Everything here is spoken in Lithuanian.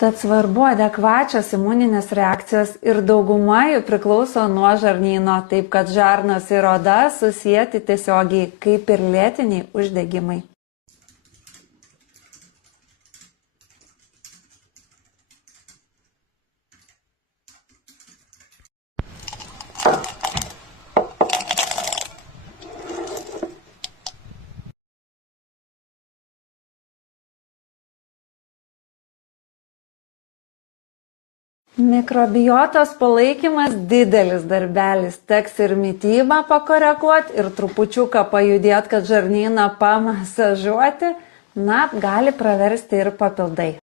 Tad svarbu adekvačios imuninės reakcijos ir dauguma jų priklauso nuo žarnyno, taip kad žarnos ir oda susijęti tiesiogiai, kaip ir lėtiniai uždegimai. Mikrobiotos palaikymas didelis darbelis, teks ir mitybą pakoreguoti, ir trupučiuką pajudėti, kad žarnyną pamasažuoti, gali praversti ir papildai.